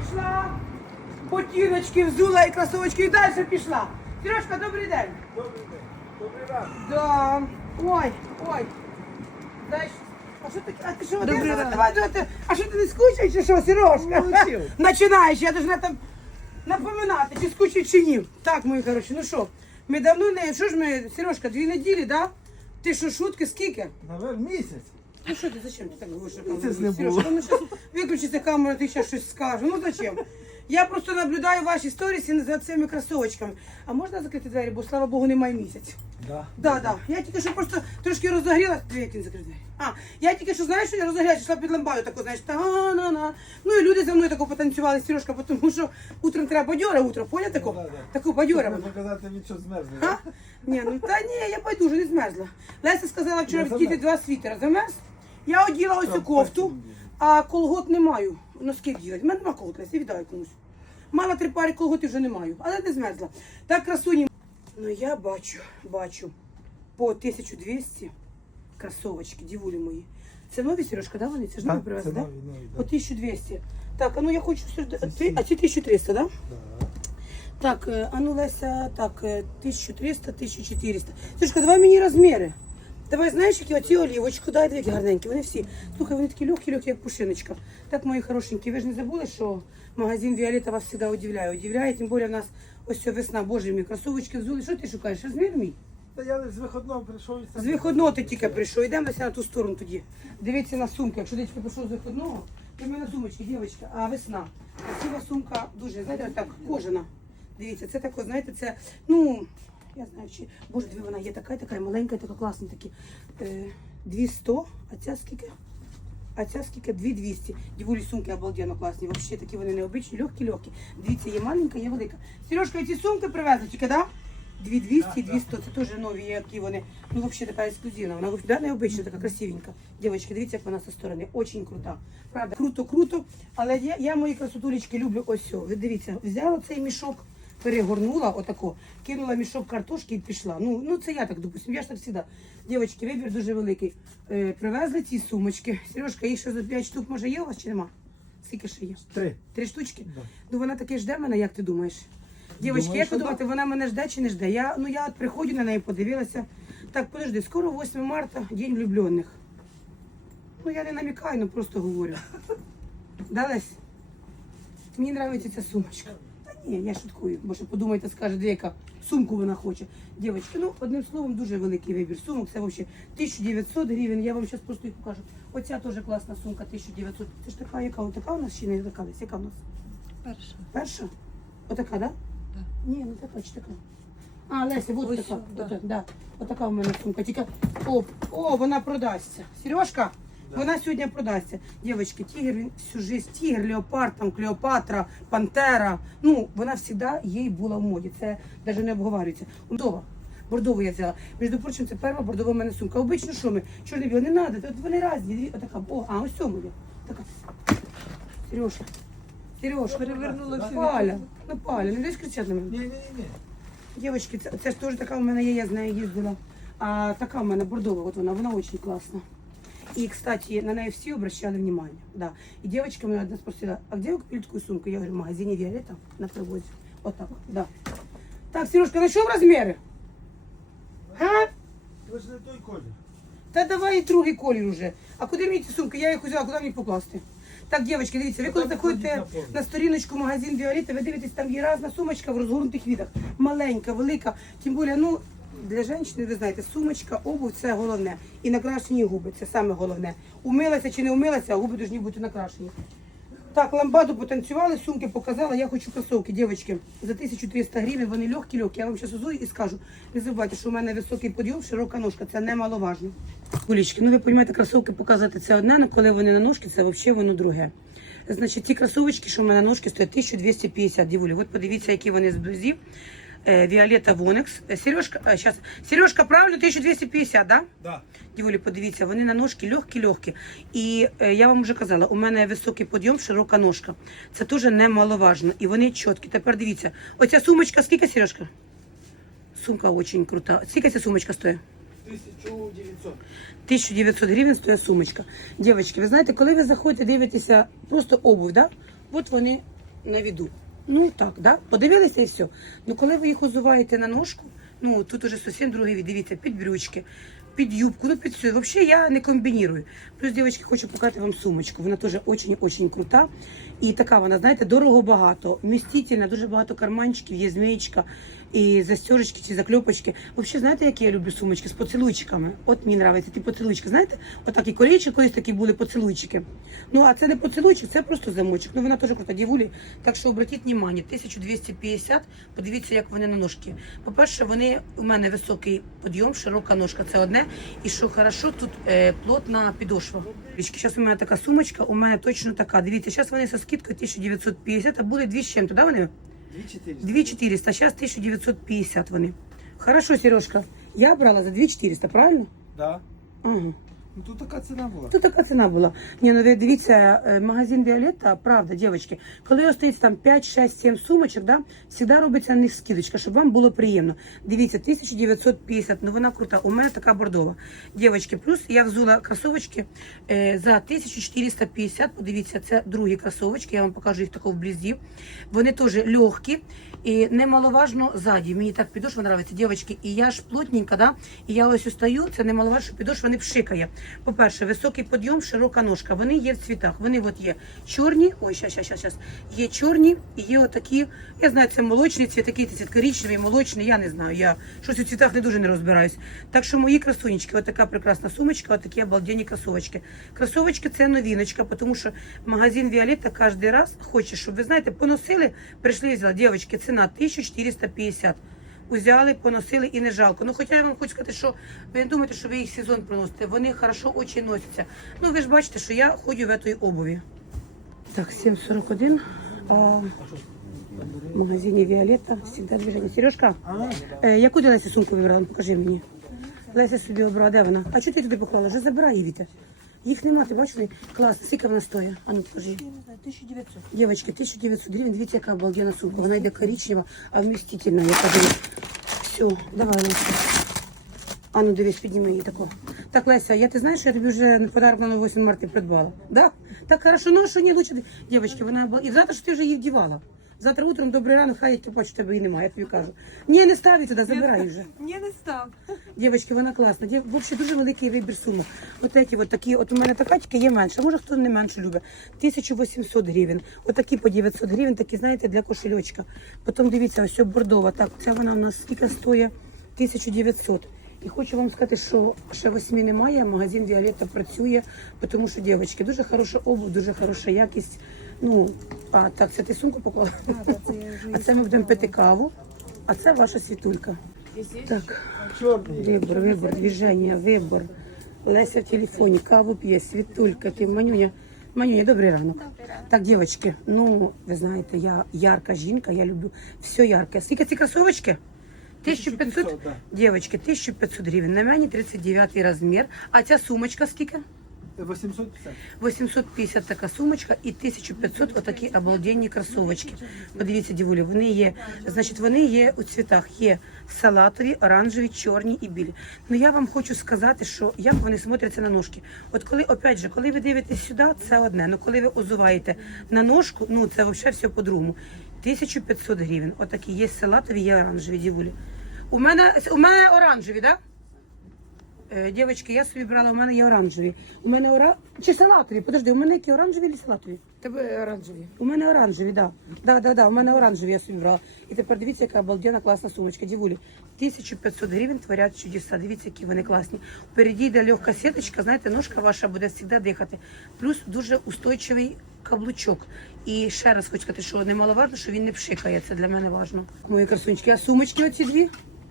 Прийшла, ботиночки взула і кросовочки і далі пішла. Сережка, добрий день. Добрий день. Добрий ранок. Да. Ой, ой. Знаєш, а що таке? А ти що? Добрий Давай, ранок. давай, давай, ти- А що ти не скучаєш, чи що, Сережка? Починаєш, я должна там напоминати, чи скучить, чи ні. Так, мої хороші, ну що, ми давно не, що ж ми, Сережка, дві неділі, да? Ти що, шутки, скільки? Навер місяць. Ну що ти, зачем ти так говориш? що Місяць камера? не було. Ну щас виключиться камера, ти зараз щось скажеш. Ну зачем? Я просто наблюдаю ваші сторіси за цими кросовочками. А можна закрити двері, бо слава Богу, немає місяць. Да. Да, да. Я тільки що просто трошки розогрілася. Дві він закрив двері. А, я тільки що знаєш, що я розогрілася, йшла під ламбаю, таку, знаєш, та-на-на. Ну і люди за мною таку потанцювали, Сережка, тому що утром треба бадьора, утро, поняв таку? Да, да. Таку бадьора. Можна казати, він що змерзли. А? Ні, ну та ні, я байдуже не змерзла. Леся сказала вчора Не два світера. Замерз? Я оділа ось цю кофту, а колгот не маю. Носки вділати. У мене нема колгот, я віддаю комусь. Мала три пари колготів вже не маю, але не змерзла. Так красуні. Ну я бачу, бачу по 1200 кросовочки, дівулі мої. Це нові, Сережка, да, вони? Це ж нові привезли, да? По 1200. Так, а ну я хочу все Ти- А ці 1300, да? Да. Так, е, а ну Леся, так, е, 1300, 1400. Слушай, давай мені розміри. Давай, знаєш, які оці олівочку, дай дві гарненькі, вони всі. Слухай, вони такі легкі, легкі, як пушиночка. Так, мої хорошенькі, ви ж не забули, що магазин Віолетта вас завжди удивляє. Удивляє, тим більше в нас ось весна, боже мій, кросовочки взули. Що ти шукаєш? Розмір мій? Та я з виходного прийшов. З виходного ти тільки прийшов. Йдемо на ту сторону тоді. Дивіться на сумку. Якщо ти прийшов з виходного, то в мене сумочки, дівчатка, а весна. Красива сумка, дуже, знаєте, так, кожана. Дивіться, це тако, знаєте, це, ну, я знаю, чи, боже, дві вона є така, така, маленька, така класна, такі. Е, 200, а ця скільки? А ця скільки? 2200. Дівулі сумки обалденно класні. Взагалі такі вони необичні, легкі-легкі. Дивіться, є маленька, є велика. Сережка, ці сумки привезли, тільки, да? 2200, 200, це теж нові, які вони. Ну, взагалі така ексклюзивна. Вона да, необична, така красивенька. Дівчатки, дивіться, як вона зі сторони. Очень крута. Правда, круто, круто. Але я, я мої красотулечки люблю ось цього. Ви дивіться, взяла цей мішок, перегорнула отако, кинула мішок картошки і пішла. Ну, ну це я так, допустим, я ж так завжди. Дівчатки, вибір дуже великий. Е, привезли ці сумочки. Сережка, їх ще за 5 штук може є у вас чи нема? Скільки ще є? Три. Три штучки? Да. Ну вона таки жде мене, як ти думаєш? Дівчатки, як ви думаєте, вона мене жде чи не жде? Я, ну я от приходжу на неї, подивилася. Так, подожди, скоро 8 марта, День влюблених. Ну я не намікаю, ну просто говорю. Да, Лесь? Мені подобається ця сумочка. Ні, я шуткую, бо ще подумайте, скаже, де яка сумку вона хоче. Дівчатки, ну одним словом, дуже великий вибір сумок. Це взагалі 1900 гривень. Я вам зараз просто їх покажу. Оця теж класна сумка, 1900. Це ж така, яка? Така у нас чи не така десь? Яка у нас? Перша. Перша? Отака, да? Да. Ні, не така чи така. А, Леся, вот Ось така. да. Ота- да. Отака у мене сумка. Тільки, о, о, вона продасться. Сережка, вона сьогодні продасться. Дівчатки, тігр, він всю жизнь, тігр, леопард, там, Клеопатра, Пантера. Ну, вона завжди їй була в моді. Це навіть не обговорюється. Бордова. Бордову я взяла. Між прочим, це перша бордова в мене сумка. Обично що ми? Чорний білий, не треба, от вони різні. Отака, о, а ось цьому є. Така. Сережка. Сережка. Перевернула всю Паля, ну Паля, не десь кричати на мене. Ні, ні, ні. Дівчатки, це, це ж теж така у мене є, я з нею їздила. А така у мене бордова, от вона, вона дуже класна. І, кстати, на неї всі обращали внимание. Да. І девочка мене одна спросила, а где вы купили такую сумку? Я говорю, в магазине Виолетта на привозе. Вот так, да. Так, Сережка, знайшов розміри? А? Ви ж не той колір. Та давай і другий колір уже. А куди мені ці сумки? Я їх взяла, куди мені покласти? Так, дівчатки, дивіться, ви коли Там заходите на на сторіночку магазин Віолетта, ви дивитесь, там є різна сумочка в розгорнутих відах. Маленька, велика. Тим більше, ну, для жінки, ви знаєте, сумочка, обув це головне. І накрашені губи це саме головне. Умилася чи не умилася, а губи повинні бути накрашені. Так, ламбаду потанцювали, сумки показала. Я хочу кросовки, дівчатки. За 1300 гривень вони легкі-легкі. Я вам зараз узую і скажу. Не забувайте, що у мене високий подйом, широка ножка. Це немаловажно. Кулічки, ну ви розумієте, кросовки показати це одне, але коли вони на ножки, це взагалі воно друге. Значить, ті кросовочки, що в мене на ножки, стоять 1250 дівулі. От подивіться, які вони зблизі. Е, Віолетта Вонекс. Е, Сережка, е, щас. Сережка, правильно, 1250, да? Да. Діволі, подивіться, вони на ножки легкі-легкі. І е, я вам вже казала, у мене високий подйом, широка ножка. Це теж немаловажно. І вони чіткі. Тепер дивіться, оця сумочка, скільки, Сережка? Сумка дуже крута. Скільки ця сумочка стоїть? 1900. 1900 гривень стоїть сумочка. Дівчатки, ви знаєте, коли ви заходите, дивитеся просто обувь, да? От вони на віду. Ну так, да? подивилися і все. Ну коли ви їх озуваєте на ножку, ну тут уже зовсім другий від, дивіться, під брючки, під юбку, ну під все. Взагалі я не комбінірую. Плюс, дівчатки, хочу показати вам сумочку. Вона теж дуже-дуже крута. І така вона, знаєте, дорого багато, вмістительна, дуже багато карманчиків, є змієчка, і застежечки чи закльопочки. Взагалі, знаєте, які я люблю сумочки з поцілуйчиками? От мені подобається ті поцілуйчики. Знаєте, отак і корейчі колись такі були поцілуйчики. Ну а це не поцілуйчик, це просто замочок. Ну вона теж крута дівулі. Так що обратіть увагу, 1250, подивіться, як вони на ножки. По-перше, вони у мене високий підйом, широка ножка, це одне. І що хорошо, тут е, плотна підошва. Зараз у мене така сумочка, у мене точно така. Дивіться, зараз вони зі скидкою 1950, а були дві з чим-то, да вони? 2400. 2400, зараз 1950 вони. Хорошо, Сережка. Я брала за 2400, правильно? Да. Ага. Ну тут така ціна була. То така ціна була. Ні, ну ви дивіться, е, магазин Віолетта, правда, дівчатки, коли остається там 5, 6, 7 сумочок, да, завжди робиться на них скидочка, щоб вам було приємно. Дивіться, 1950, ну вона крута. У мене така бордова. Дівчатки, плюс я взула кросовочки е, за 1450. Подивіться, це другі кросовочки, я вам покажу їх тако вблизі. Вони теж легкі. І немаловажно ззаді. Мені так підошва подобається, дівчатки. І я ж плотненька, да? і я ось устаю, це немаловажно, що підошва не пшикає. По-перше, високий підйом, широка ножка. Вони є в цвітах. Вони от є чорні, ой, щас, щас, щас. Є чорні і є отакі, я знаю, це молочний цвіт, такий цвіт коричневий, молочний, я не знаю. Я щось у цвітах не дуже не розбираюсь. Так що мої красунечки, отака прекрасна сумочка, отакі обалденні кросовочки. Кросовочки це новіночка, тому що магазин Віолетта кожен раз хоче, щоб ви знаєте, поносили, прийшли і взяли. Дівчатки, ціна 1450. Узяли, поносили і не жалко. Ну, хоча я вам хочу сказати, що ви не думаєте, що ви їх сезон приносите. Вони хорошо очі носяться. Ну, ви ж бачите, що я ходжу в этой обуві. Так, 7.41. А, в магазині Віолетта. Всегда движення. Сережка, е, яку ти Лесі сумку вибрала? Ну, Покажи мені. Леся собі обрала, де вона? А чого ти туди поклала? Вже забирай її, Вітя. Їх нема, ти бачиш? Клас, скільки вона стоїть? А ну покажи. 1900. Девочки, 1900 гривен, видите, яка обалденна сумка. Вона йде коричнева, а вмістительна, яка дивись. Все, давай, Леся. А ну дивись, підніми її тако. Так, Леся, я ти знаєш, що я тобі вже на подарок на 8 марта придбала? Да? Так хорошо, ну а що ні, лучше. Девочки, вона обал... І завтра ж ти вже її вдівала. Завтра утром добрий ранок, хай я бачу, тебе її немає, я тобі кажу. Ні, не став туди, забирай вже. Ні, не став. Дівчатки, вона класна. Дів... Взагалі дуже великий вибір сумок. От такі, от такі, от у мене така тільки є менша. Може хто не менше любить. 1800 гривень. Отакі по 900 гривень, такі, знаєте, для кошельочка. Потім дивіться, ось бордова. Так, це вона у нас скільки стоїть? 1900. І хочу вам сказати, що ще восьми немає, магазин Віолетта працює, тому що, дівчатки, дуже хороша обувь, дуже хороша якість. Ну, а так, це ти сумку поклала? А це ми будемо пити каву, а це ваша світулька. Так. Вибор, вибор, движення, вибор. Леся в телефоні, каву п'є, світулька, ти Манюня. Манюня, добрий ранок. Так, дівчатки, ну, ви знаєте, я ярка жінка, я люблю все ярке. Скільки ці кросовочки? 1500? 1500, да. Дівчатки, 1500 гривень. На мені 39 розмір. А ця сумочка скільки? 850. 850 така сумочка і 1500 отакі обалденні кросовочки. Подивіться, дівулі, вони є, значить, вони є у цвітах. Є салатові, оранжеві, чорні і білі. Ну я вам хочу сказати, що як вони смотряться на ножки. От коли, опять же, коли ви дивитесь сюди, це одне. Ну коли ви озуваєте на ножку, ну це взагалі все по-другому. 1500 гривень. Отакі є салатові, є оранжеві дівулі. У мене у мене оранжеві, так? Да? Е, Дівчатки, я собі брала, у мене є оранжеві. У мене ора... Чи салатові? Подожди, у мене які оранжеві чи салатові? Тебе оранжеві. У мене оранжеві, да. Да, да, да, у мене оранжеві я собі брала. І тепер дивіться, яка обалденна класна сумочка. Дівулі, 1500 гривень творять чудеса. Дивіться, які вони класні. Впереді йде легка сіточка, знаєте, ножка ваша буде завжди дихати. Плюс дуже устойчивий каблучок. І ще раз хочу сказати, що немаловажно, що він не пшикає. Це для мене важливо. Мої красунечки, а сумочки оці дві?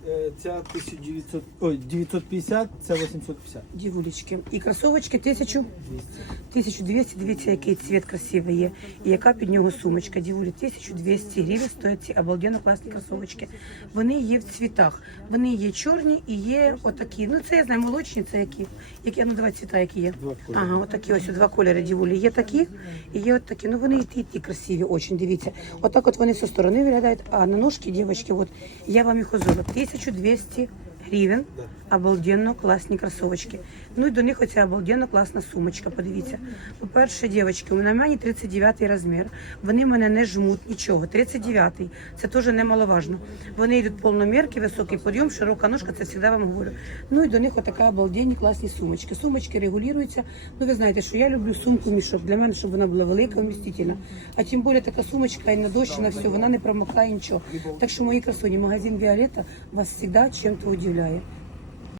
Е, Ця 1900, ой, 950, це 850. Дівулечки. І кросовочки 1000. 1200, дивіться, який цвіт красивий є. І яка під нього сумочка. Дівулі, 1200 гривень стоять ці обалденно класні кросовочки. Вони є в цвітах. Вони є чорні і є отакі. Ну, це я знаю, молочні, це які. які ну, давай цвіта, які є. Два кольори. Ага, отакі ось два кольори дівулі. Є такі і є от такі. Ну вони і ті, і ті красиві, очень, дивіться. Отак от вони зі сторони виглядають, а на ножки, дівчатки, от я вам їх озору. 1200 гривень. Обалденно класні кросовочки. Ну і до них оця обалденно класна сумочка. Подивіться. По-перше, дівчатки, у мене в мене 39 розмір. Вони мене не жмуть нічого. 39-й. Це теж немаловажно. Вони йдуть повномірки, високий подйом, широка ножка, це завжди вам говорю. Ну і до них отака обалденні класні сумочки. Сумочки регулюються. Ну ви знаєте, що я люблю сумку мішок. Для мене, щоб вона була велика, вмістительна. А тим більше така сумочка і на дощ, на все, вона не промокає нічого. Так що мої красуні, магазин Віолетта вас завжди чим-то удивляє.